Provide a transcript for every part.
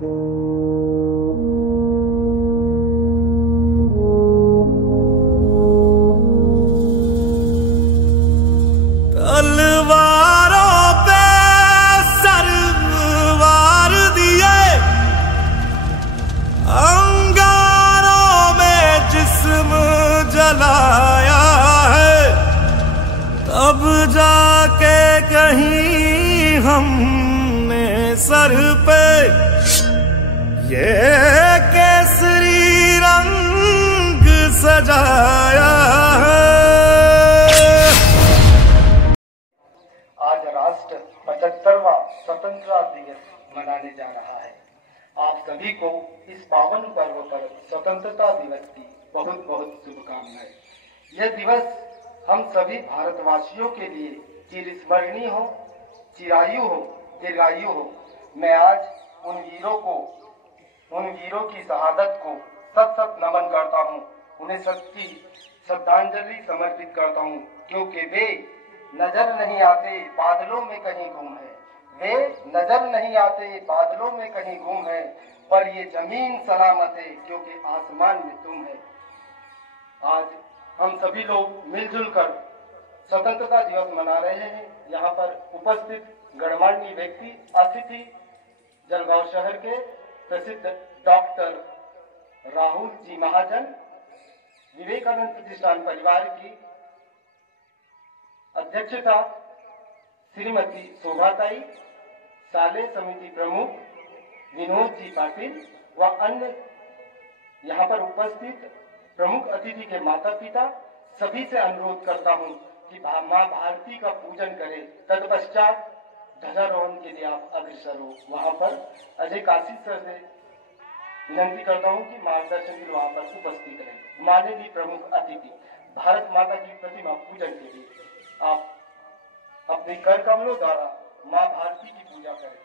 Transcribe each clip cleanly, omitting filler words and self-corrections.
तलवारों पे सरवार दिए, अंगारों में जिस्म जलाया है, तब जाके कहीं हमने सर पे ये केसरी रंग सजाया है। आज राष्ट्र 75वां स्वतंत्रता दिवस मनाने जा रहा है। आप सभी को इस पावन पर्व पर स्वतंत्रता दिवस की बहुत बहुत शुभकामनाएं। यह दिवस हम सभी भारतवासियों के लिए चिरस्मरणीय हो, चिरायु हो, दीर्घायु हो। मैं आज उन वीरों की शहादत को सत सत नमन करता हूँ, उन्हें सच्ची श्रद्धांजलि समर्पित करता हूँ, क्योंकि वे नजर नहीं आते बादलों में कहीं गुम है, वे नजर नहीं आते बादलों में कहीं गुम है, पर ये जमीन सलामत है क्योंकि आसमान में तुम है। आज हम सभी लोग मिलजुल कर स्वतंत्रता दिवस मना रहे हैं। यहाँ पर उपस्थित गणमान्य व्यक्ति, अतिथि जलगांव शहर के प्रसिद्ध डॉक्टर राहुल जी महाजन, विवेकानंद प्रतिष्ठान परिवार की अध्यक्षता श्रीमती शोभाताई, शालेय समिति प्रमुख विनोद जी पाटिल व अन्य यहाँ पर उपस्थित प्रमुख अतिथि के माता पिता, सभी से अनुरोध करता हूँ कि माँ भारती का पूजन करें। तत्पश्चात ध्वजारोहण के लिए आप अग्रसर हो। वहाँ पर अजय काशी सर से विनती करता हूँ कि मार्गदर्शन के लिए वहाँ पर उपस्थित रहें। माननीय प्रमुख अतिथि, भारत माता की प्रतिमा पूजन के लिए आप अपने कर कमलों द्वारा माँ भारती की पूजा करें।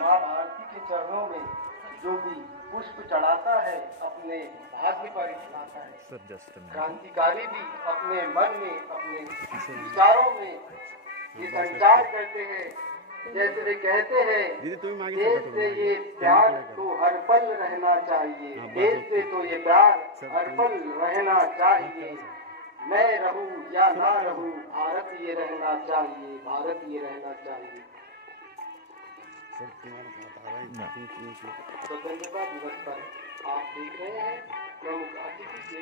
माँ भारती के चरणों में जो भी पुष्प चढ़ाता है अपने भाग्य पर खिलाता है। क्रांतिकारी भी अपने मन में, अपने विचारों में ये संचार करते हैं, जैसे वे कहते हैं, देश से ये प्यार तो हर पल रहना चाहिए, देश से तो ये प्यार हर पल रहना चाहिए, मैं रहूं या ना रहूं, भारत ये रहना चाहिए, भारत ये रहना चाहिए। स्वतंत्रता दिवस पर आप देख रहे हैं प्रमुख अतिथि से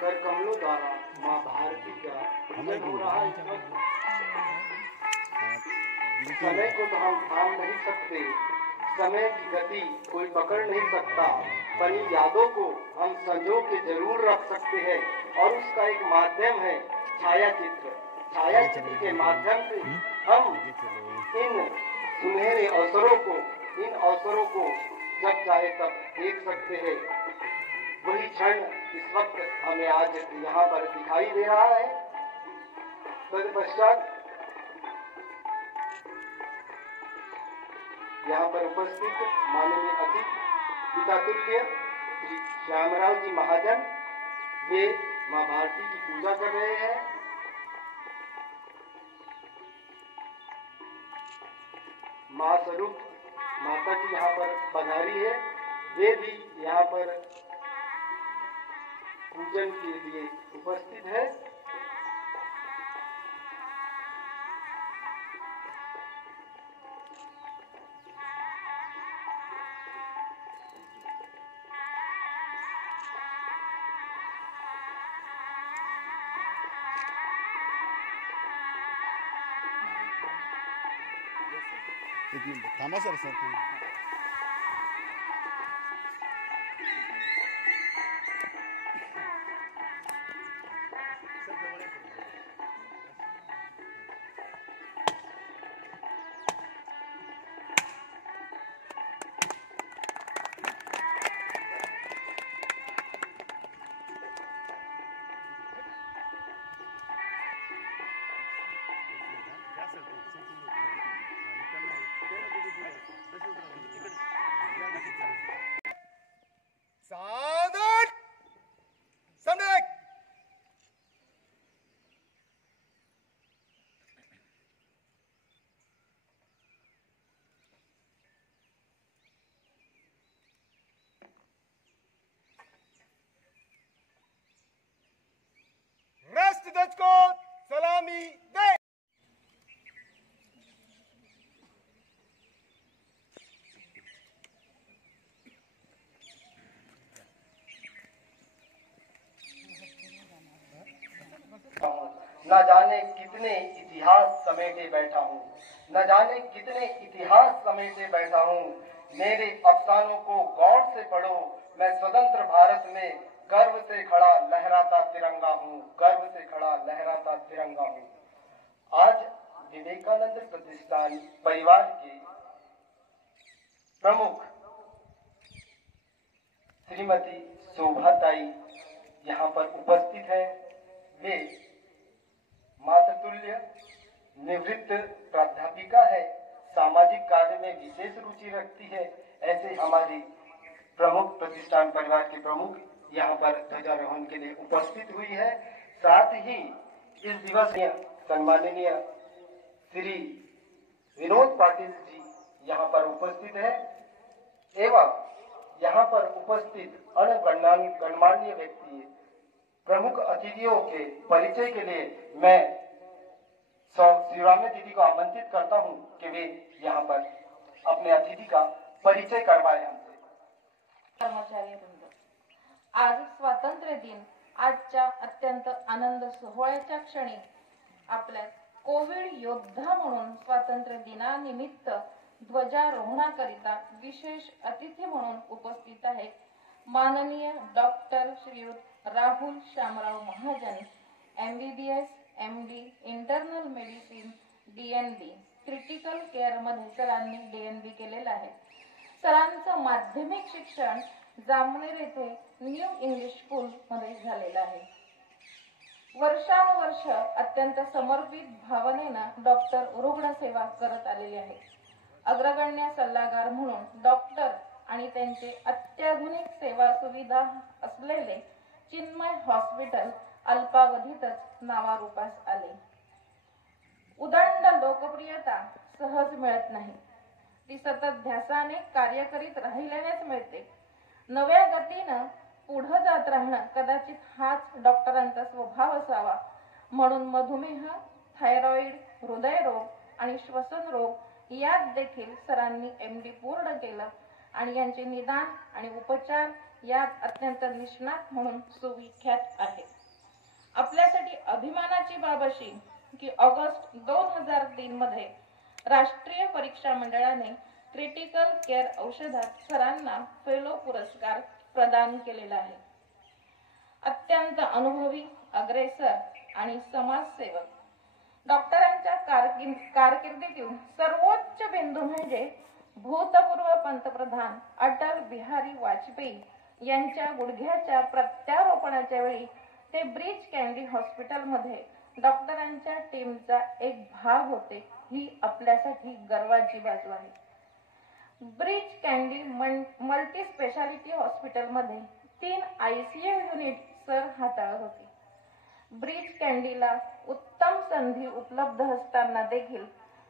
कर कमलों द्वारा माँ भारती का पूजन हो रहा है। समय को तो हम थाम नहीं सकते, समय की गति कोई पकड़ नहीं सकता, पर इन यादों को हम संजो के जरूर रख सकते हैं और उसका एक माध्यम है छायाचित्र। छायाचित्र के माध्यम से हम इन सुनहरे इन अवसरों को जब चाहे तब देख सकते हैं। वही क्षण इस वक्त हमें आज यहाँ पर दिखाई दे रहा है। तत्पश्चात यहाँ पर उपस्थित माननीय अतिथि पिता तुल्य श्री श्यामराव जी महाजन, वे माँ भारती की पूजा कर रहे हैं। माँ स्वरूप माता की यहाँ पर पधारी है, वे भी यहाँ पर पूजन के लिए उपस्थित है। थांबा सर सर न जाने कितने इतिहास समेटे बैठा हूँ, न जाने कितने इतिहास समेटे बैठा हूँ। मेरे अफसानों को गौर से पढ़ो, मैं स्वतंत्र भारत में गर्व से खड़ा लहराता तिरंगा हूँ, गर्व से खड़ा लहराता तिरंगा हूँ। आज विवेकानंद प्रतिष्ठान परिवार के प्रमुख श्रीमती शोभाताई यहाँ पर उपस्थित है। वे मातृतुल्य निवृत्त प्राध्यापिका है, सामाजिक कार्य में विशेष रुचि रखती है। ऐसे हमारी प्रमुख प्रतिष्ठान परिवार के प्रमुख यहाँ पर ध्वजारोहण के लिए उपस्थित हुई है। साथ ही इस दिवस में सम्माननीय श्री विनोद पाटिल जी यहाँ पर उपस्थित है एवं यहाँ पर उपस्थित अन्य गणमान्य व्यक्ति प्रमुख अतिथियों के परिचय के लिए मैं शिवराम दीदी को आमंत्रित करता हूँ कि वे यहाँ पर अपने अतिथि का परिचय करवाए हमसे। कर्मचारी वृंद, आज स्वातंत्र्य दिन, आजच्या अत्यंत आनंद सोहळ्याच्या क्षणी आपल्या कोविड योद्धा म्हणून स्वातंत्र्य दिनानिमित्त ध्वजारोहणाकरिता विशेष अतिथी म्हणून उपस्थित आहेत माननीय डॉक्टर श्रीयुत राहुल श्यामराव महाजन, MBBS MD internal medicine DNB critical care मध्ये सरांनी DNB केलेला आहे। सरांचं माध्यमिक शिक्षण जामनेर येथे न्यू इंग्लिश स्कूल मध्ये झालेलं आहे। वर्षानुवर्ष अत्यंत समर्पित भावनेनं डॉक्टर रुग्ण सेवा करत आलेले आहेत। अग्रगण्य सल्लागार म्हणून डॉक्टर आणि त्यांचे अत्याधुनिक सेवा सुविधा असलेले चिन्मय हॉस्पिटल अल्पावधीतच नावारूपास आले। उदंड लोकप्रियता सहज मिळत नाही, ती सतत ध्यासाने कार्य करीत राहिल्यानेच मिळते। नव्या गतीनं पुढे जात राहणं कदाचित हाच डॉक्टरांचा स्वभाव असावा, म्हणून मधुमेह, थायरॉइड, हृदयरोग आणि श्वसन रोग यात देखील सरांनी MD पूर्ण केलं आणि यांचे निदान आणि उपचार यात अत्यंत निष्णात म्हणून सुविख्यात आहे। आपल्यासाठी अभिमानाची बाब अशी की ऑगस्ट 2003 मध्ये राष्ट्रीय परीक्षा मंडळाने क्रिटिकल केअर औषधात सरांना फेलो पुरस्कार प्रदान केलेला आहे। अत्यंत अनुभवी, अग्रेसर आणि समाजसेवक डॉक्टरांच्या कारकिर्दीतील सर्वोच्च बिंदू म्हणजे भूतपूर्व पंतप्रधान अटल बिहारी वाजपेयी यांच्या गुडघ्याच्या प्रत्यारोपणाच्या वेळी ते ब्रीच कँडी हॉस्पिटल मध्ये डॉक्टरांच्या टीमचा एक भाग होते, ही आपल्यासाठी गर्वाची बाजू आहे। Breach Candy multi speciality hospital मध्ये 3 ICU युनिट सर हाताळत होते। ब्रीच कँडीला उत्तम संधी उपलब्ध असताना देखील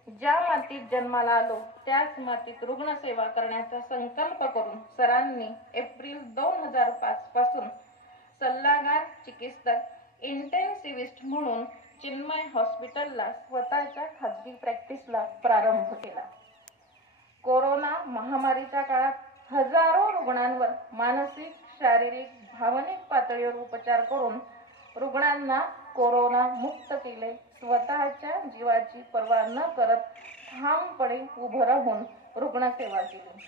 ज्या मातीत जन्माला आलो त्याच मातीत रुग्णसेवा करण्याचा संकल्प करून सरांनी एप्रिल 2005 पासून सल्लागार चिकित्सक इंटेन्सिव्हिस्ट म्हणून चिन्मय हॉस्पिटलला स्वतःच्या खाजगी प्रॅक्टिसला प्रारंभ केला। कोरोना महामारीच्या काळात हजारो रुग्णांवर मानसिक, शारीरिक, भावनिक पातळीवर उपचार करून रुग्णांना कोरोना मुक्त केले। स्वतःच्या जीवाची पर्वा न करत ठामपणे उभं राहून रुग्णसेवा केली।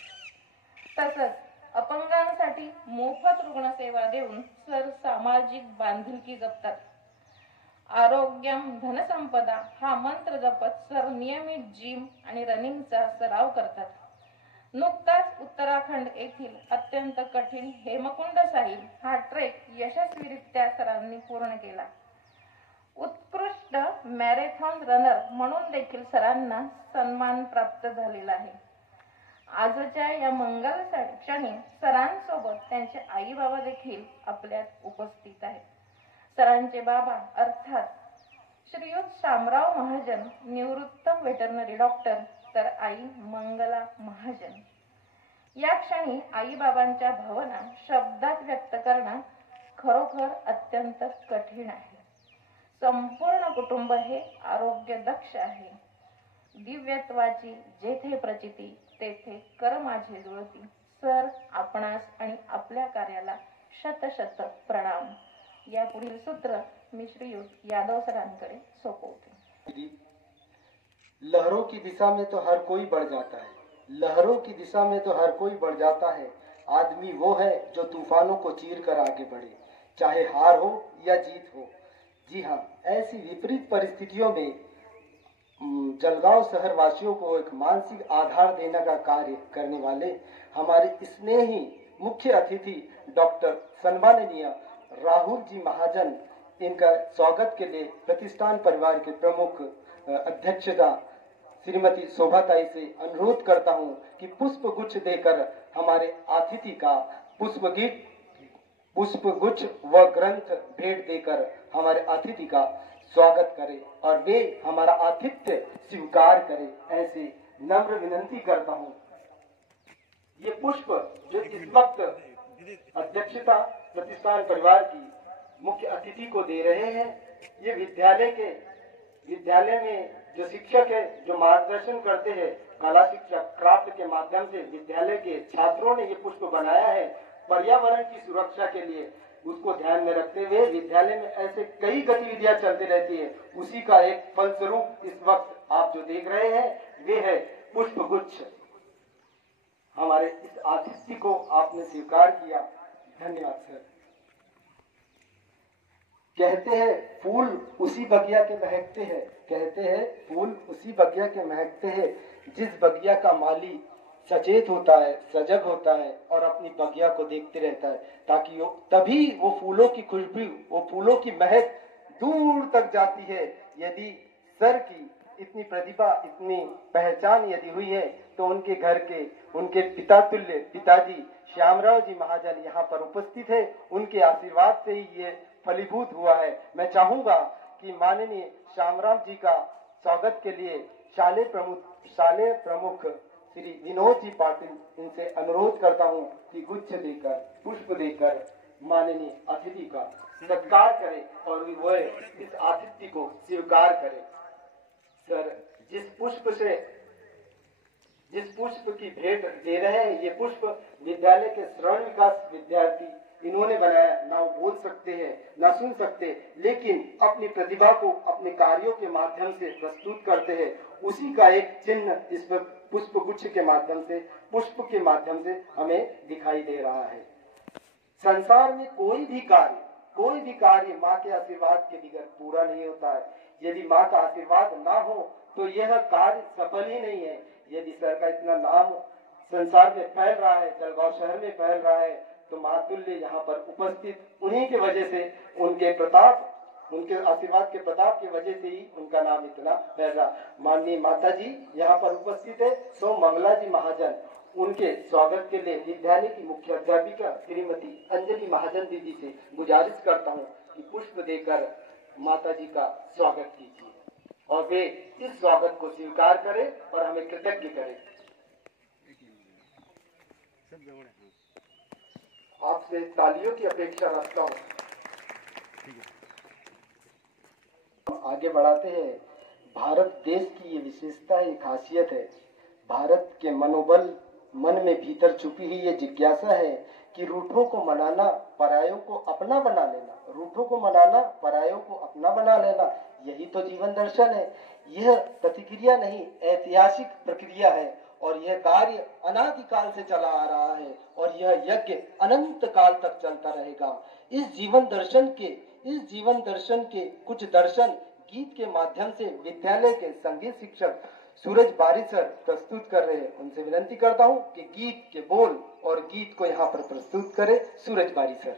तसंच अपंगांसाठी मोफत रुग्णसेवा देऊन सर सामाजिक बांधिलकी जपतात। आरोग्यम धनसंपदा हा मंत्र जपत सर नियमित जिम आणि रनिंगचा सराव करतात। नुकताच उत्तराखंड येथील अत्यंत कठीण हेमकुंड साहिब हा ट्रेक यशस्वीरित्या सरांनी पूर्ण केला। उत्कृष्ट मॅरेथॉन रनर म्हणून देखील सरांना सन्मान प्राप्त झालेला आहे। आजच्या या मंगल क्षणी सरांसोबत त्यांचे आई बाबा देखील आपल्यात उपस्थित आहेत। सरांचे बाबा अर्थात श्रीयुत शामराव महाजन निवृत्त वेटरनरी डॉक्टर, तर आई मंगला महाजन। या क्षणी आई बाबांच्या भावना शब्दात व्यक्त करणं खरोखर अत्यंत कठीण आहे। संपूर्ण कुटुंब हे आरोग्य दक्ष आहे। दिव्यत्वाची जेथे प्रचिती तेथे कर माझे जुळती। सर आपणास आणि आपल्या कार्याला शत शत प्रणाम। या पुढील सूत्र मी श्रीयुत यादव सरांकडे सोपवते. लहरों की दिशा में तो हर कोई बढ़ जाता है, लहरों की दिशा में तो हर कोई बढ़ जाता है. आदमी वो है जो तूफानों को चीर कर आगे बढ़े, चाहे हार हो या जीत हो. जी हाँ, ऐसी विपरीत परिस्थितियों में जलगांव शहर वासियों को एक मानसिक आधार देने का कार्य करने वाले हमारे स्नेही मुख्य अतिथि डॉक्टर सम्माननीय राहुल जी महाजन, इनका स्वागत के लिए प्रतिष्ठान परिवार के प्रमुख अध्यक्षता श्रीमती शोभाताई से अनुरोध करता हूं कि पुष्प गुच्छ देकर हमारे अतिथि का पुष्प गुच्छ व ग्रंथ भेंट देकर हमारे अतिथि का स्वागत करें और वे हमारा आतिथ्य स्वीकार करें, ऐसे नम्र विनंती करता हूं. ये पुष्प जो इस वक्त अध्यक्षता प्रतिष्ठान परिवार की मुख्य अतिथि को दे रहे हैं, ये विद्यालय में जो शिक्षक है, जो मार्गदर्शन करते हैं, कला शिक्षक क्राफ्ट के माध्यम से विद्यालय के छात्रों ने ये पुष्प बनाया है. पर्यावरण की सुरक्षा के लिए उसको ध्यान में रखते हुए विद्यालय में ऐसे कई गतिविधियां चलती रहती है. उसी का एक फलस्वरूप इस वक्त आप जो देख रहे हैं वे है पुष्प गुच्छ. हमारे इस आतिथ्य को आपने स्वीकार किया, धन्यवाद सर. कहते हैं फूल उसी बगिया के महकते हैं, कहते हैं फूल उसी बगिया के महकते हैं जिस बगिया का माली सचेत होता है, सजग होता है और अपनी बगिया को देखते रहता है, ताकि तभी वो फूलों की खुशबू, वो फूलों की महक दूर तक जाती है. यदि सर की इतनी प्रतिभा, इतनी पहचान यदि हुई है तो उनके घर के, उनके पिता तुल्य पिताजी श्यामराव जी महाजन यहाँ पर उपस्थित है, उनके आशीर्वाद से ही ये फलीभूत हुआ है. मैं चाहूंगा कि माननीय श्यामराव जी का स्वागत के लिए शालेय प्रमुख श्री विनोद जी पाटिल, इनसे अनुरोध करता हूं कि गुच्छ देकर, पुष्प देकर माननीय अतिथि का सत्कार करें और वह इस आतिथ्य को स्वीकार करें. सर, जिस पुष्प की भेंट दे रहे हैं, ये पुष्प विद्यालय के श्रवण विकास विद्यार्थी इन्होंने बनाया. ना वो बोल सकते हैं, ना सुन सकते, लेकिन अपनी प्रतिभा को अपने कार्यों के माध्यम से प्रस्तुत करते हैं. उसी का एक चिन्ह इस पुष्प गुच्छ के माध्यम से, पुष्प के माध्यम से हमें दिखाई दे रहा है. संसार में कोई भी कार्य माँ के आशीर्वाद के बगैर पूरा नहीं होता है. यदि माँ का आशीर्वाद ना हो तो यह कार्य सफल ही नहीं है. यदि सर का इतना नाम संसार में फैल रहा है, जलगांव शहर में फैल रहा है, तो मातुल्य यहाँ पर उपस्थित उन्हीं के वजह से, उनके प्रताप, उनके आशीर्वाद के प्रताप की वजह से ही उनका नाम इतना फैल रहा. माननीय माता जी यहाँ पर उपस्थित है, सो मंगला जी महाजन, उनके स्वागत के लिए विद्यालय की मुख्य अध्यापिका श्रीमती अंजलि महाजन दीदी से गुजारिश करता हूँ कि पुष्प देकर माता जी का स्वागत कीजिए और वे इस स्वागत को स्वीकार करें और हमें कृतज्ञ करें. आपसे तालियों की अपेक्षा रखता हूँ. आगे बढ़ाते हैं. भारत देश की ये विशेषता है, खासियत है. भारत के मन में भीतर छुपी हुई ये जिज्ञासा है कि रूठों को मनाना, परायों को अपना बना लेना, रूठों को मनाना, परायों को अपना बना लेना, यही तो जीवन दर्शन है. यह प्रतिक्रिया नहीं, ऐतिहासिक प्रक्रिया है और यह कार्य अनादिकाल से चला आ रहा है और यह यज्ञ अनंत काल तक चलता रहेगा. इस जीवन दर्शन के कुछ दर्शन गीत के माध्यम से विद्यालय के संगीत शिक्षक सूरज बारी सर प्रस्तुत कर रहे हैं. उनसे विनती करता हूं कि गीत के बोल और गीत को यहाँ पर प्रस्तुत करें सूरज बारी सर.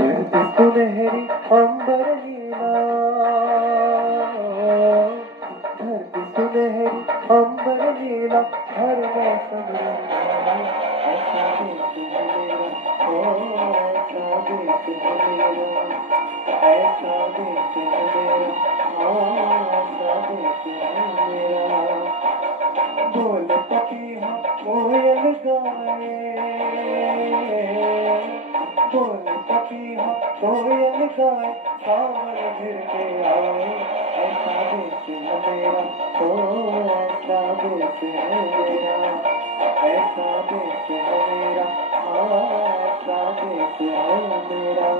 सुनहरी अंबर नीला, धरती सुनहरी अंबर नीला, हर मौसम रंगीला, ऐसा देश है मेरा, ओ ऐसा देश है मेरा, ऐसा देश है मेरा, ओ ऐसा देश है मेरा। बोल पपीहा कोयल गाए, बोल पपीहा कोयल गाए, सावन फिर के आए, ऐसा देश है मेरा, ओ ऐसा देश है मेरा, ऐसा देश है मेरा, ऐसा देश है मेरा।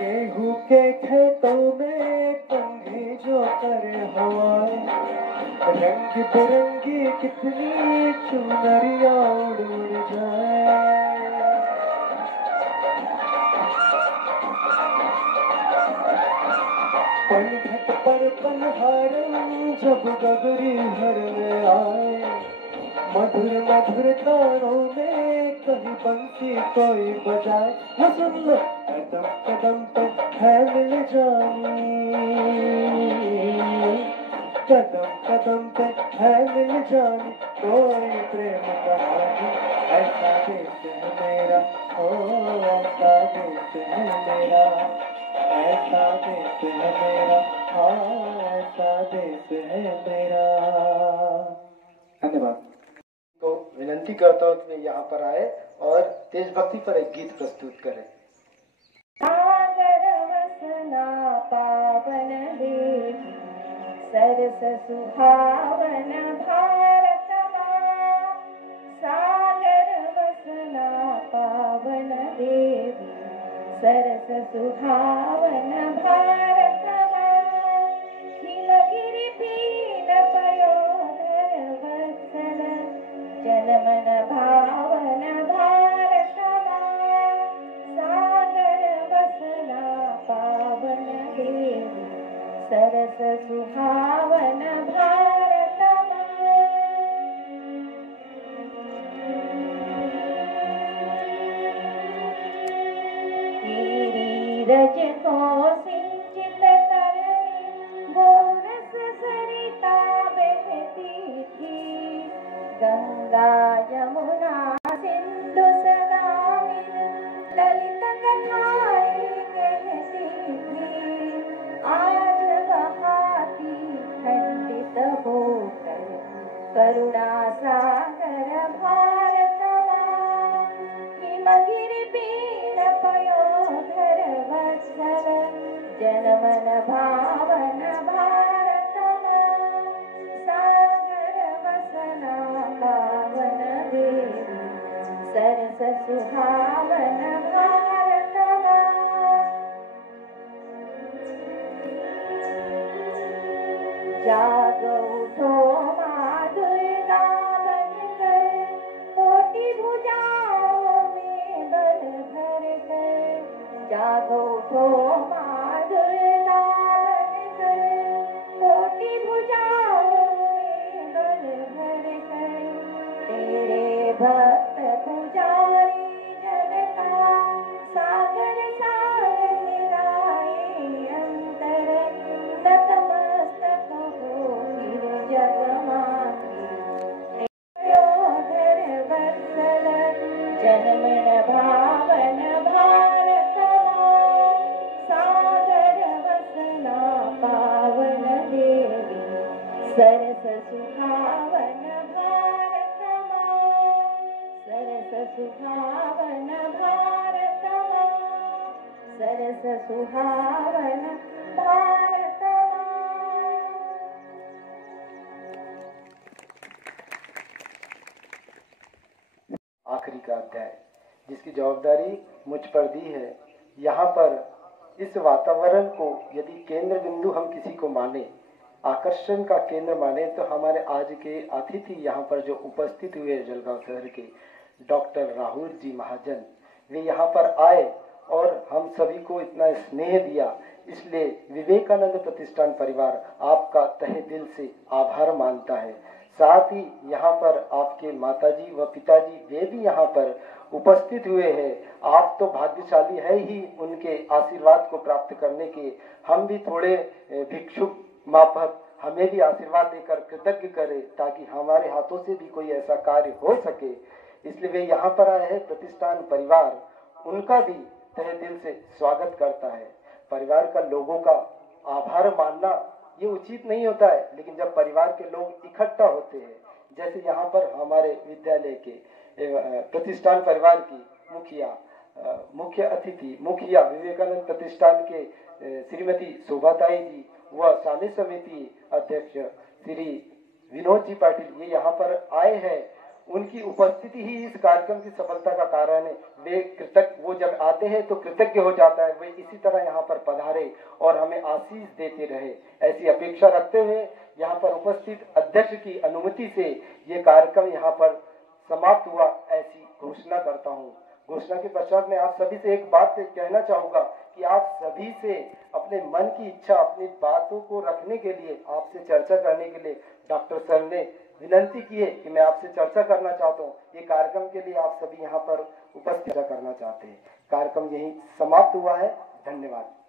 गेहूं के खेतों में कंघी जो करे हवाएं, रंग बिरंगी कितनी चुनरिया उड़ उड़ जाए। पंखट पर पलहारम जब गगरी हर में आए, मधुर मधुर तारों में कहीं बंसी कोई बजाए, न सुन लो कदम कदम पे है मिल जानी, कदम कदम पे है मिल जानी कोई प्रेम कहानी, ऐसा देश है मेरा, ओ ऐसा देश है मेरा, ऐसा देश है मेरा, हाँ ऐसा देश है मेरा। धन्यवाद। तो विनंती करता हूँ कि यहाँ पर आए और देशभक्ति पर एक गीत प्रस्तुत करें। सागर वसना पावन देवी, सरस सुहावन भारत माँ, सागर वसना पावन देवी, सरस सुहावन भारत माँ, हिमगिरि पीन पयोधर वत्सल, जनमन भावन भारत माँ, सागर वसना पावन देवी, सरस सुहावन भारत माँ। तेरी रज को सिंचित करनी गोरस सरिता बहती थी, गंगा यमुना सिंधु सदामिन ललित कथाएं कहती थी, आज बहाती खंडित होकर करुणा सागर भारत माँ, हिमगिरि पीन पयोधर वत्सल, जनमन भावन भारत माँ, सागर वसना पावन देवी, सरस सुहावन भारत माँ। जागो उठो माँ दुर्गा बनकर, कोटि भुजाओं में बल भर कर, जागो उठो माँ दुर्गा बनकर, कोटि भुजाओं में बल भर कर, तेरे भक्त पुजारी जन का सागर सार हिलाए अंतर, नतमस्तक हो फिर जगमाती, पयोधर वत्सल, जनमन भावन भारत माँ, सागर वसना पावन देवी, सरस सुहावन भारत माँ, सरस सुहावन भारत माँ, सरस सुहावन भारत माँ। अध्याय, जिसकी जवाबदारी मुझ पर दी है। यहाँ पर इस वातावरण को यदि केंद्र बिंदु हम किसी को माने, आकर्षण का केंद्र माने, तो हमारे आज के अतिथि यहाँ पर जो उपस्थित हुए जलगांव शहर के डॉक्टर राहुल जी महाजन, वे यहाँ पर आए और हम सभी को इतना स्नेह दिया। इसलिए विवेकानंद प्रतिष्ठान परिवार आपका तहे दिल से आभार मानता है। साथ ही यहाँ पर आपके माताजी व पिताजी वे भी यहाँ पर उपस्थित हुए हैं। आप तो भाग्यशाली है ही उनके आशीर्वाद को प्राप्त करने के। हम भी थोड़े भिक्षुक माफक हमें भी आशीर्वाद देकर कृतज्ञ करें, ताकि हमारे हाथों से भी कोई ऐसा कार्य हो सके। इसलिए वे यहाँ पर आए हैं। प्रतिष्ठान परिवार उनका भी तहे दिल से स्वागत करता है। परिवार का लोगों का आभार मानना ये उचित नहीं होता है, लेकिन जब परिवार के लोग इकट्ठा होते हैं, जैसे यहाँ पर हमारे विद्यालय के प्रतिष्ठान परिवार की मुख्य अतिथि मुखिया विवेकानंद प्रतिष्ठान के श्रीमती शोभाताई जी व शामी समिति अध्यक्ष श्री विनोद जी पाटिल ये यहाँ पर आए हैं। उनकी उपस्थिति ही इस कार्यक्रम की सफलता का कारण है। वो जब आते हैं तो कृतज्ञ हो जाता है। वे इसी तरह यहाँ पर पधारे और हमें आशीष देते रहे, ऐसी अपेक्षा रखते हुए यहाँ पर उपस्थित अध्यक्ष की अनुमति से ये कार्यक्रम यहाँ पर समाप्त हुआ, ऐसी घोषणा करता हूँ। घोषणा के पश्चात मैं आप सभी से एक बात कहना चाहूंगा कि आप सभी से अपने मन की इच्छा, अपनी बातों को रखने के लिए, आपसे चर्चा करने के लिए डॉक्टर सर ने विनंती की है कि मैं आपसे चर्चा करना चाहता हूँ। ये कार्यक्रम के लिए आप सभी यहाँ पर उपस्थित करना चाहते हैं। कार्यक्रम यही समाप्त हुआ है। धन्यवाद।